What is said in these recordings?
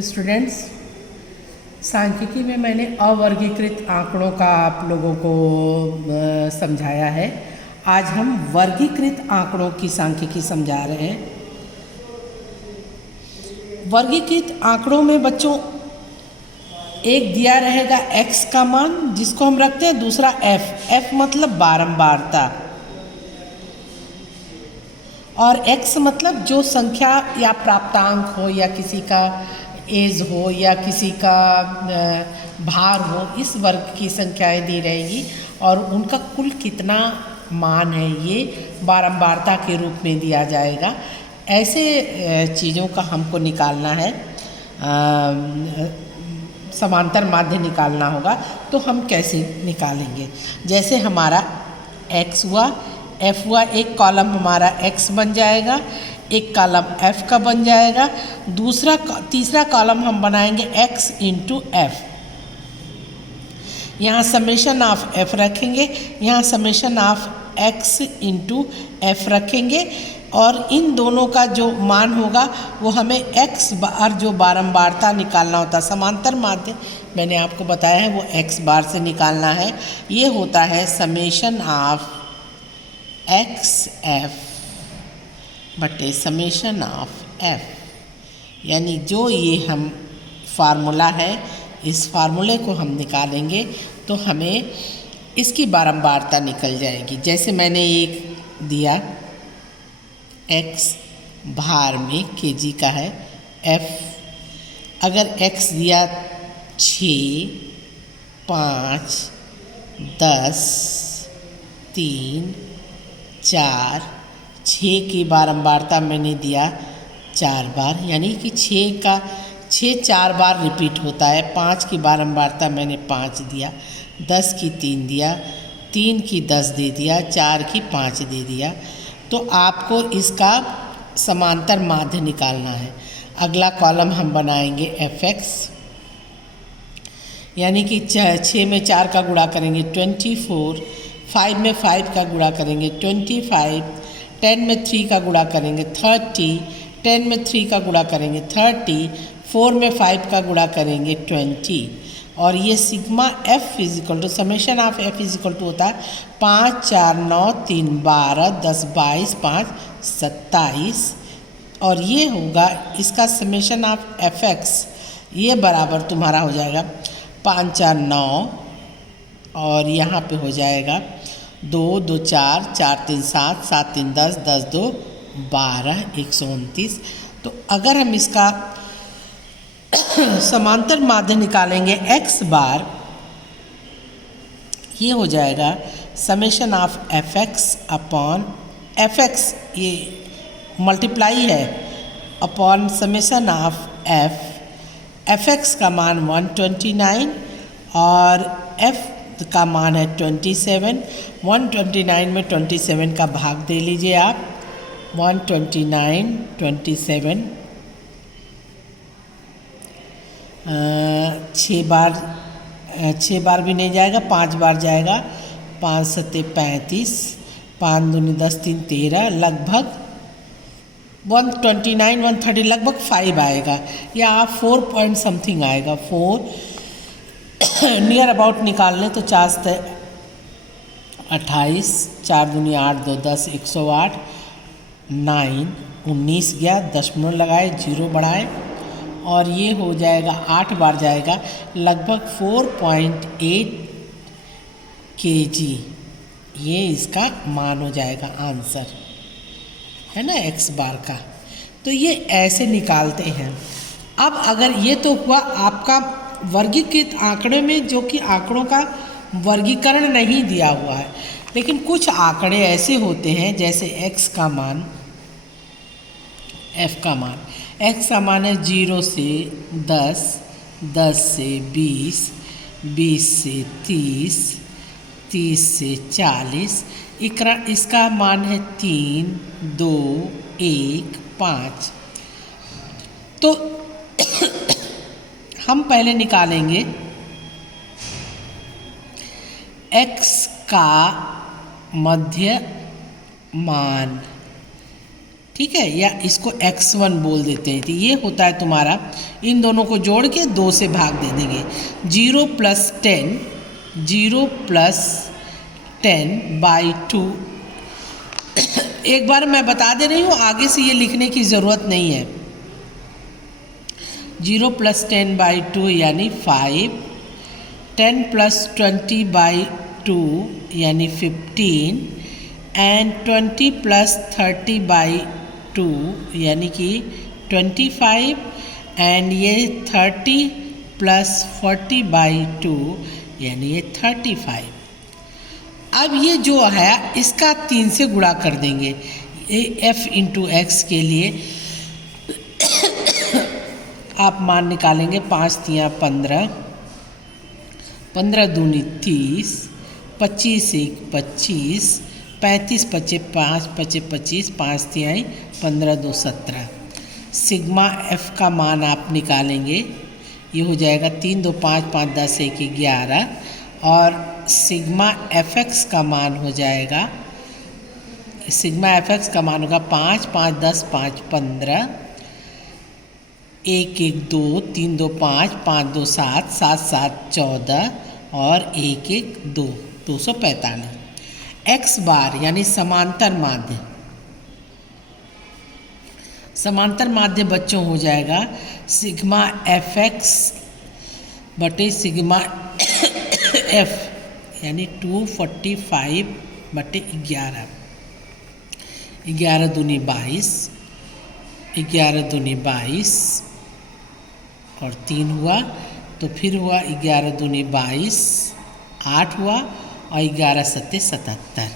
Students, सांख्यिकी में मैंने अवर्गीकृत आंकड़ों का आप लोगों को समझाया है। आज हम वर्गीकृत आंकड़ों की सांख्यिकी समझा रहे हैं। वर्गीकृत आंकड़ों में बच्चों एक दिया रहेगा x का मान जिसको हम रखते हैं, दूसरा f मतलब बारंबारता, और x मतलब जो संख्या या प्राप्तांक हो या किसी का एज हो या किसी का भार हो, इस वर्ग की संख्याएं दी रहेगी और उनका कुल कितना मान है ये बारंबारता के रूप में दिया जाएगा। ऐसे चीज़ों का हमको निकालना है, समांतर माध्य निकालना होगा। तो हम कैसे निकालेंगे? जैसे हमारा x हुआ, f हुआ, एक कॉलम हमारा x बन जाएगा, एक कॉलम f का बन जाएगा, तीसरा कॉलम हम बनाएंगे x इंटू f। यहाँ समेशन ऑफ f रखेंगे, यहाँ summation of x into f रखेंगे, और इन दोनों का जो मान होगा वो हमें x बार जो बारंबारता निकालना होता है, समांतर माध्य मैंने आपको बताया है वो x बार से निकालना है। ये होता है समेशन ऑफ x f बटे समेशन ऑफ f, यानी जो ये हम फार्मूला है, इस फार्मूले को हम निकालेंगे तो हमें इसकी बारंबारता निकल जाएगी। जैसे मैंने एक दिया x भार में kg का है, f अगर x दिया 6, 5, 10, 3, 4, 6 की बारंबारता मैंने दिया 4 बार, यानी कि 6 4 बार रिपीट होता है। 5 की बारंबारता मैंने 5 दिया, 10 की 3 दिया, 3 की 10 दे दिया, 4 की 5 दे दिया। तो आपको इसका समांतर माध्य निकालना है। अगला कॉलम हम बनाएंगे fx, यानी कि 6 में 4 का गुणा करेंगे 24, 5 में 5 का गुणा करेंगे 25, 10 में 3 का गुणा करेंगे 30, 10 में 3 का गुणा करेंगे 30, 4 में 5 का गुणा करेंगे 20, और ये sigma f is equal to summation of f is equal to होता है 5 4 9 3 12 10 22 5 27, और ये होगा इसका समेशन ऑफ fx, ये बराबर तुम्हारा हो जाएगा 5 4 9, और यहाँ पे हो जाएगा 2 2 4 4 3 7 7 3 10 10 2 12 129। तो अगर हम इसका समांतर माध्य निकालेंगे x बार, ये हो जाएगा summation of fx upon fx, ये मल्टीप्लाई है, अपॉन समेशन ऑफ fx का मान 129 और f का मान है 27। 129 में 27 का भाग दे लीजिए आप, 129 27 छः बार भी नहीं जाएगा, 5 बार जाएगा, 5 सत्ते 35, 5 दूनी 10 3 13, लगभग 129 130 लगभग 5 आएगा, या आप 4 पॉइंट समथिंग आएगा, 4 नियर अबाउट निकाल लें तो 4 से 28, 4 दूनी 8 2 10 108, 9 19 गया, दशमलव लगाए, 0 बढ़ाए, और ये हो जाएगा 8 बार जाएगा, लगभग 4.8 kg, ये इसका मान हो जाएगा, आंसर है ना x बार का। तो ये ऐसे निकालते हैं। अब अगर ये तो हुआ आपका वर्गीकृत आंकड़े में, जो कि आंकड़ों का वर्गीकरण नहीं दिया हुआ है, लेकिन कुछ आंकड़े ऐसे होते हैं जैसे x का मान, f का मान, x का मान है 0 से 10, 10 से 20, 20 से 30, 30 से 40, इसका मान है 3 2 1 5। तो हम पहले निकालेंगे x का मध्य मान, ठीक है, या इसको x1 बोल देते हैं। तो ये होता है तुम्हारा, इन दोनों को जोड़ के 2 से भाग दे देंगे। 0 + 10/2। एक बार मैं बता दे रही हूँ, आगे से ये लिखने की ज़रूरत नहीं है। 0 + 10/2 यानी 5, 10 + 20/2 यानी 15, एंड 20 + 30/2 यानी कि 25, एंड ये 30 + 40/2 यानी ये 35। अब ये जो है इसका 3 से गुणा कर देंगे। f × x के लिए आप मान निकालेंगे। 5 × 3 = 15, 15 × 2 = 30, 25 × 1 = 25, 35 × 5 = 5, 5 × 25, 5 × 3 = 15, 2 = 17। सिग्मा f का मान आप निकालेंगे, ये हो जाएगा 3 × 2 = 5, 5 × 10 = 1 = 11, और सिग्मा fx का मान हो जाएगा, सिग्मा fx का मान होगा 5, 5 × 10 = 5, 15, 1 1 2, 3 2 5, 5 2 7, 7 7 14, और 1 1 2, 245। x बार यानी समांतर माध्य, समांतर माध्य बच्चों हो जाएगा सिग्मा fx बटे सिग्मा f यानी 245/11। 11 दूनी 22, 11 दूनी 22 और 3 हुआ, तो फिर हुआ 11 दूनी 22, 8 हुआ, और 11 सत्ते 77।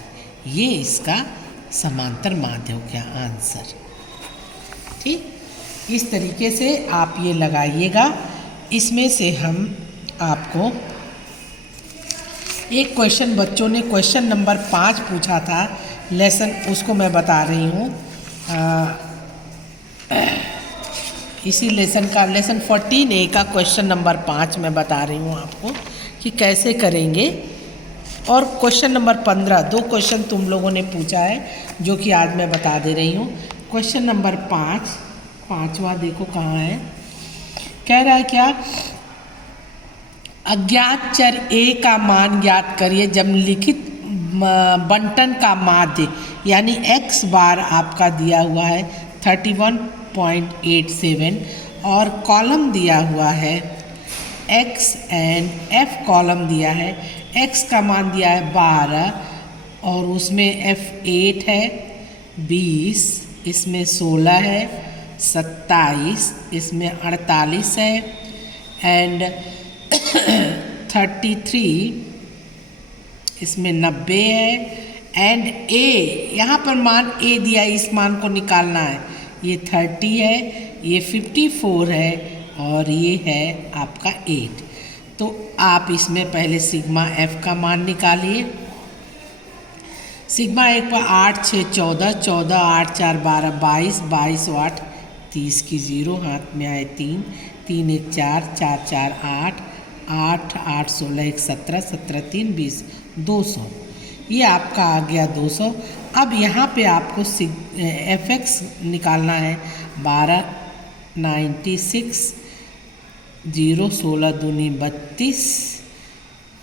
ये इसका समांतर माध्य हो गया आंसर। ठीक, इस तरीके से आप ये लगाइएगा। इसमें से हम आपको एक क्वेश्चन, बच्चों ने क्वेश्चन नंबर 5 पूछा था लेसन, उसको मैं बता रही हूँ। इसी लेसन का लेसन 14A का क्वेश्चन नंबर 5 मैं बता रही हूँ आपको कि कैसे करेंगे। और क्वेश्चन नंबर 15, 2 क्वेश्चन तुम लोगों ने पूछा है जो कि आज मैं बता दे रही हूँ। क्वेश्चन नंबर 5, 5वां देखो कहाँ है। कह रहा है क्या, अज्ञात चर a का मान ज्ञात करिए जब लिखित बंटन का माध्य यानी x बार आपका दिया हुआ है 31.87, और कॉलम दिया हुआ है x एंड f कॉलम दिया है। x का मान दिया है 12, और उसमें f 8 है, 20, इसमें 16 है, 27, इसमें 48 है, एंड 33, इसमें 90 है, एंड a, यहाँ पर मान a दिया, इस मान को निकालना है। ये 30 है, ये 54 है, और ये है आपका 8। तो आप इसमें पहले सिग्मा f का मान निकालिए। सिग्मा 1 पर 8 6 14, 14 8 4 12, 22, 22 8 30 की 0, हाथ में आए 3, 3 1 4, 4 4 8, 8 8 16 1 17, 17 3 20, 200। ये आपका आ गया 200। अब यहाँ पे आपको fx निकालना है। 12 96, 0 16 दूनी 32,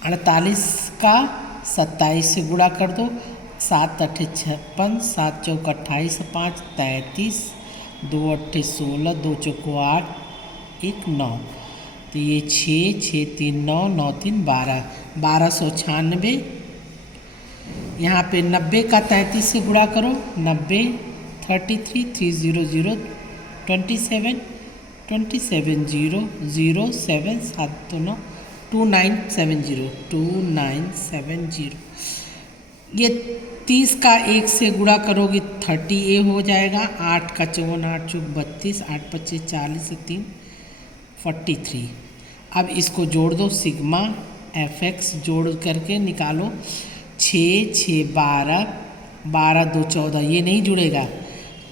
48 का 27 से गुणा कर दो, 7 8 56, 7 4 28, 5 33, 2 8 16, 2 4 8, 1 9। तो ये 6 6 3 9, 9 3 12, 1296। यहाँ पे 90 का 33 से गुणा करो, 90, 33 300, 27 27 0 0 7 7 2 9, 2970, 2970। ये 30 का 1 से गुणा करोगे 30A हो जाएगा। 8 का 54, 8 चौक 32, 8 25 40 से 3 43। अब इसको जोड़ दो, सिग्मा fx जोड़ करके निकालो। 6 6 12, 12 2 14, ये नहीं जुड़ेगा।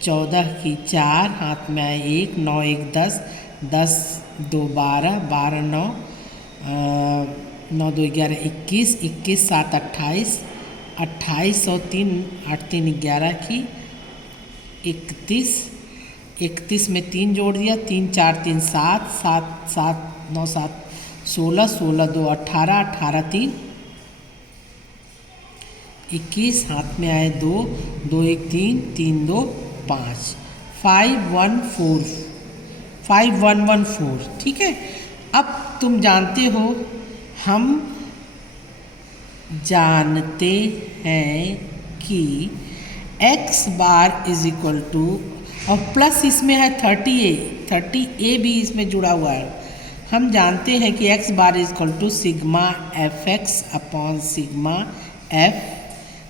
14 की 4, हाथ में आए 1, 9 1 10, 10 2 12, 12 9, 9 2 11 21, 21 7 28, 28 और 3 8 3 11 की 31, 31 में 3 जोड़ दिया, 3 4 3 7, 7 7 9 7 16, 16 2 18, 18 3 21, हाथ में आए 2, 2 1 3, 3 2 5, 5 1 4, 5 1 1 4। ठीक है, अब तुम जानते हो, हम जानते हैं कि x bar is equal to, और प्लस इसमें है 30a, 30a भी इसमें जुड़ा हुआ है। हम जानते हैं कि x bar is equal to sigma F X upon sigma F.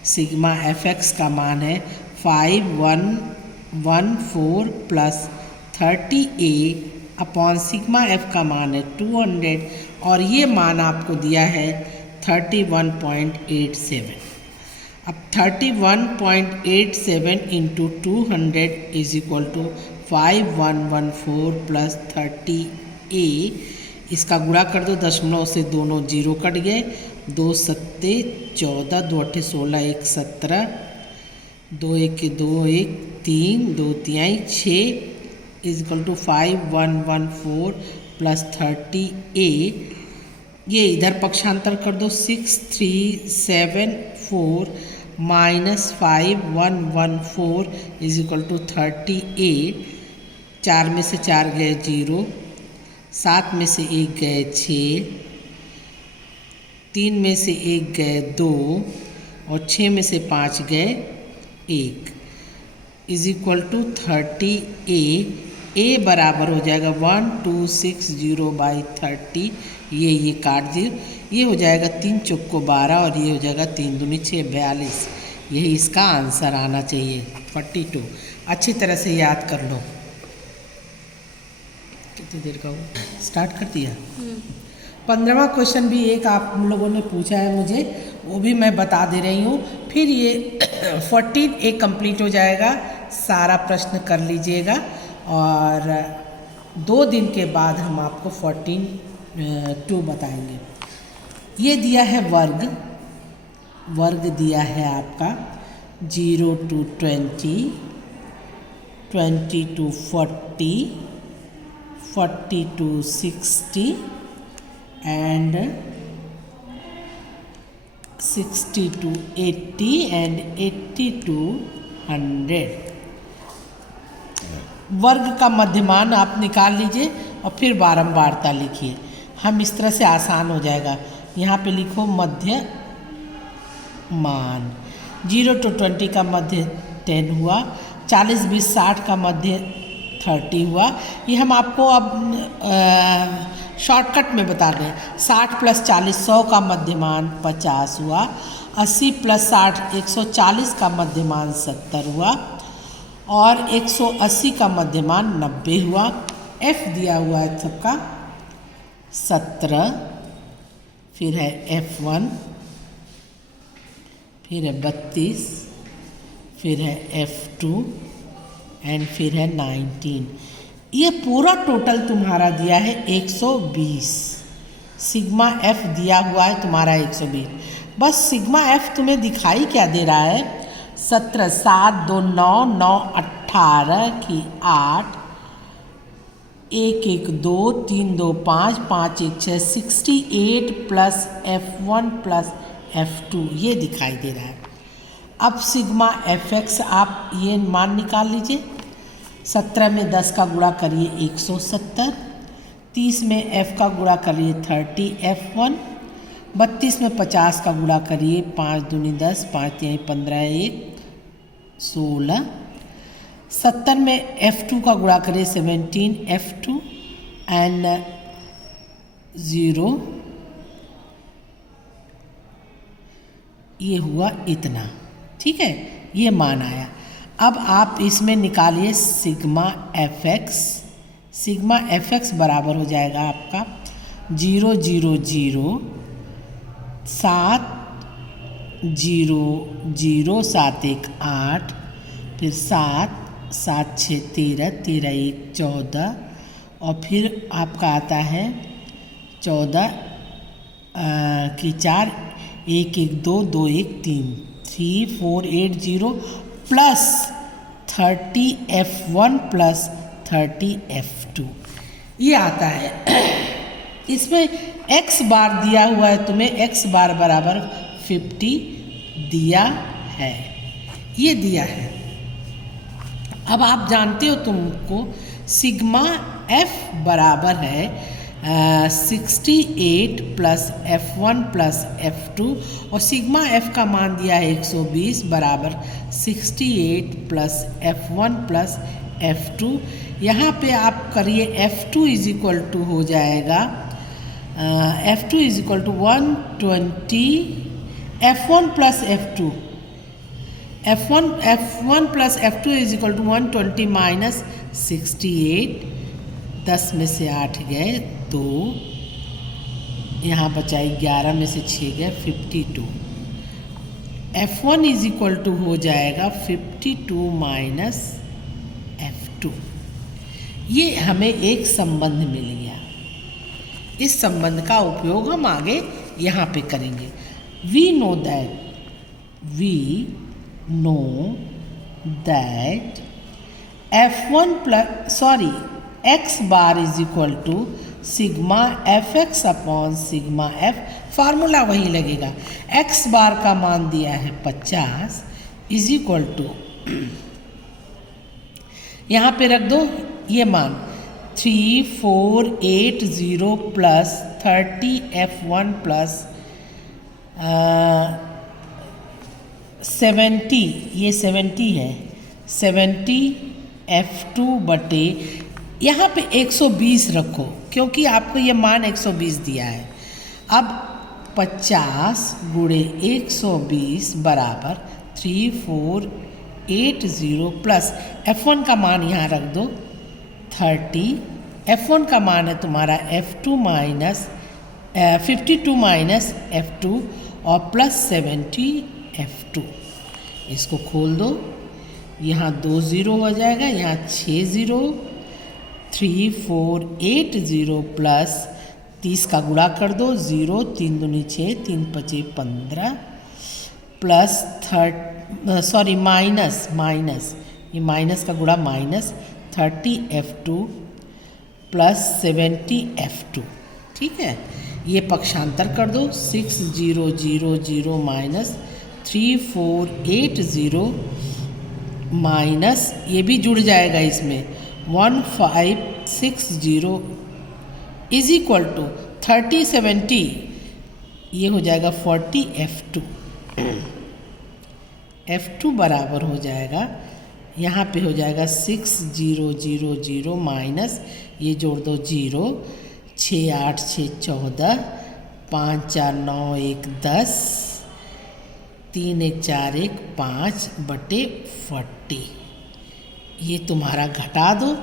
Sigma F X का मान है 5114 plus 30a upon sigma F का मान है 200, और ये मान आपको दिया है 31.87। अब 31.87 into 200 is equal to 5114 plus 30a। इसका गुणा कर दो, दशमलव से दोनों जीरो कट गए, 2 सत्ते 14, 2 अट्ठे 16, 1 17, 2 1 2 1 3, 2 तिहाई 6 is equal to 5114 plus 30a। ये इधर पक्षांतर कर दो, 6374 minus 5114 is equal to 30a। 4 में से 4 गए 0, 7 में से 1 गए 6, 3 में से 1 गए 2, और 6 में से 5 गए 1 is equal to 30a। a बराबर हो जाएगा 1260/30। ये काट दिए, ये हो जाएगा 3 चौको 12, और ये हो जाएगा 3 दूनी 6 42। यही इसका आंसर आना चाहिए 42। अच्छी तरह से याद कर लो। कितनी देर का हो, स्टार्ट कर दिया। 15वां क्वेश्चन भी एक आप लोगों ने पूछा है मुझे, वो भी मैं बता दे रही हूँ। फिर ये 14 एक कंप्लीट हो जाएगा, सारा प्रश्न कर लीजिएगा, और 2 दिन के बाद हम आपको 14 बताएंगे। ये दिया है वर्ग, वर्ग दिया है आपका 0 to 20, 20 to 40, 40 to 60 and 60 to 80 and 80 to 100। वर्ग का मध्यमान आप निकाल लीजिए और फिर बारंबारता लिखिए। हम इस तरह से आसान हो जाएगा। यहाँ पे लिखो मध्य मान। 0 to 20 का मध्य 10 हुआ, 40 20 60 का मध्य 30 हुआ। ये हम आपको अब शॉर्टकट में बता दें। 60 + 40 100 का मध्यमान 50 हुआ, 80 + 60 140 का मध्यमान 70 हुआ, और 180 का मध्यमान 90 हुआ। f दिया हुआ है सबका 17, फिर है f1, फिर है 32, फिर है f2 एंड फिर है 19। ये पूरा टोटल तुम्हारा दिया है 120। सिग्मा f दिया हुआ है तुम्हारा 120। बस सिग्मा f तुम्हें दिखाई क्या दे रहा है? 17 7 2 9 9 18 की 8, 1 1 2 3 2 5 5 1 6 68 प्लस f1 प्लस f2 ये दिखाई दे रहा है। अब सिग्मा fx आप ये मान निकाल लीजिए। 17 में 10 का गुणा करिए 170, 30 में f का गुणा करिए 30 f1, 32 में 50 का गुणा करिए 5 दूनी 10, 5 3 15 1 16, 70 में f2 का गुणा करिए 17 f2 एंड 0। ये हुआ इतना, ठीक है, ये मान आया। अब आप इसमें निकालिए सिग्मा fx। सिग्मा fx बराबर हो जाएगा आपका 0 0 0 7 0 0 7 1 8, फिर 7 7 6 13 13 1 14, और फिर आपका आता है 14 की 4 1 1 2 2 1 3 3 4 8 0 प्लस 30F1 प्लस 30F2 ये आता है। इसमें x बार दिया हुआ है तुम्हें, x बार बराबर 50 दिया है, ये दिया है। अब आप जानते हो तुमको सिग्मा f बराबर है 68 प्लस F1 प्लस F2 और सिग्मा f का मान दिया है 120 बराबर 68 प्लस F1 प्लस F2। यहाँ पे आप करिए F2 इज इक्वल टू हो जाएगा F2 is equal to 120 F1 plus F2 F1 plus F2 is equal to 120 minus 68, 10 में से 8 गए 2, यहाँ बचाई 11 में से 6 गए 52। F1 इज इक्वल टू हो जाएगा 52 माइनस F2। ये हमें एक संबंध मिल गया। इस संबंध का उपयोग हम आगे यहाँ पे करेंगे। We know that F1 plus x bar is equal to sigma fx upon sigma f, formula वही लगेगा। x बार का मान दिया है 50 इज इक्वल टू, यहाँ पे रख दो ये मान 3480 प्लस 30F1 प्लस 70, ये 70 है, 70F2 बटे यहाँ पे 120 रखो क्योंकि आपको ये मान 120 दिया है। अब 50 गुणे 120 बराबर 3480 प्लस F1 का मान यहाँ रख दो 30, F1 का मान है तुम्हारा F2 माइनस 52 माइनस F2 और प्लस 70F2। इसको खोल दो, यहाँ 2 0 हो जाएगा, यहाँ 6 0, 3480 प्लस 30 का गुणा कर दो 0, 3 दूनी 6, 3 पचे 15 प्लस माइनस ये माइनस का गुणा माइनस 30F2 प्लस 70F2। ठीक है, ये पक्षांतर कर दो 6000 माइनस 3480 माइनस ये भी जुड़ जाएगा इसमें 1560 इज इक्वल टू 3070, ये हो जाएगा 40F2। F2 बराबर हो जाएगा, यहाँ पे हो जाएगा 6000 माइनस ये जोड़ दो 0, 6 8 6 14, 5 4 9 1 10, 3 1 4 1 5 बटे 40। ये तुम्हारा घटा दो,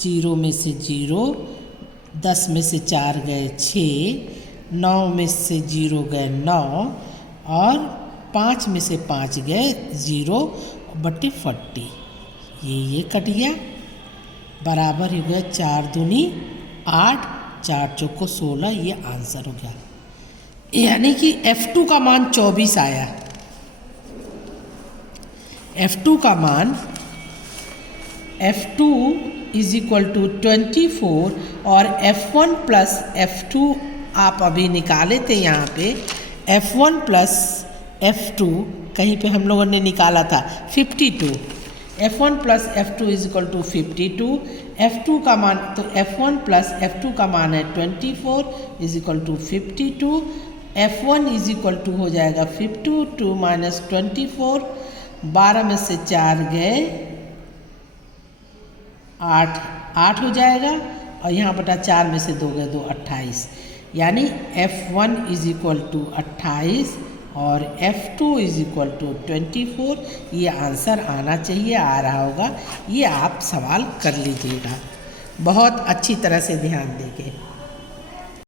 0 में से 0, 10 में से 4 गए 6, 9 में से 0 गए 9 और 5 में से 5 गए 0 बटे 40। ये कट गया, बराबर हो गया 4 दूनी 8, 4 चौको 16, ये आंसर हो गया। यानी कि F2 का मान 24 आया। F2 का मान F2 इज इक्वल टू 24 और F1 प्लस F2 आप अभी निकाले थे यहाँ पे, F1 प्लस F2 कहीं पे हम लोगों ने निकाला था 52, F1 plus F2 is equal to 52, F2 का मान तो F1 प्लस F2 का मान है 24 is equal to 52, F1 is equal to हो जाएगा 52 माइनस 24, 12 में से 4 गए 8 हो जाएगा और यहाँ बटा 4 में से 2 गए 2, 28। यानी F1 इज इक्वल टू 28 और F2 इज इक्वल टू 24। ये आंसर आना चाहिए, आ रहा होगा। ये आप सवाल कर लीजिएगा बहुत अच्छी तरह से ध्यान देके।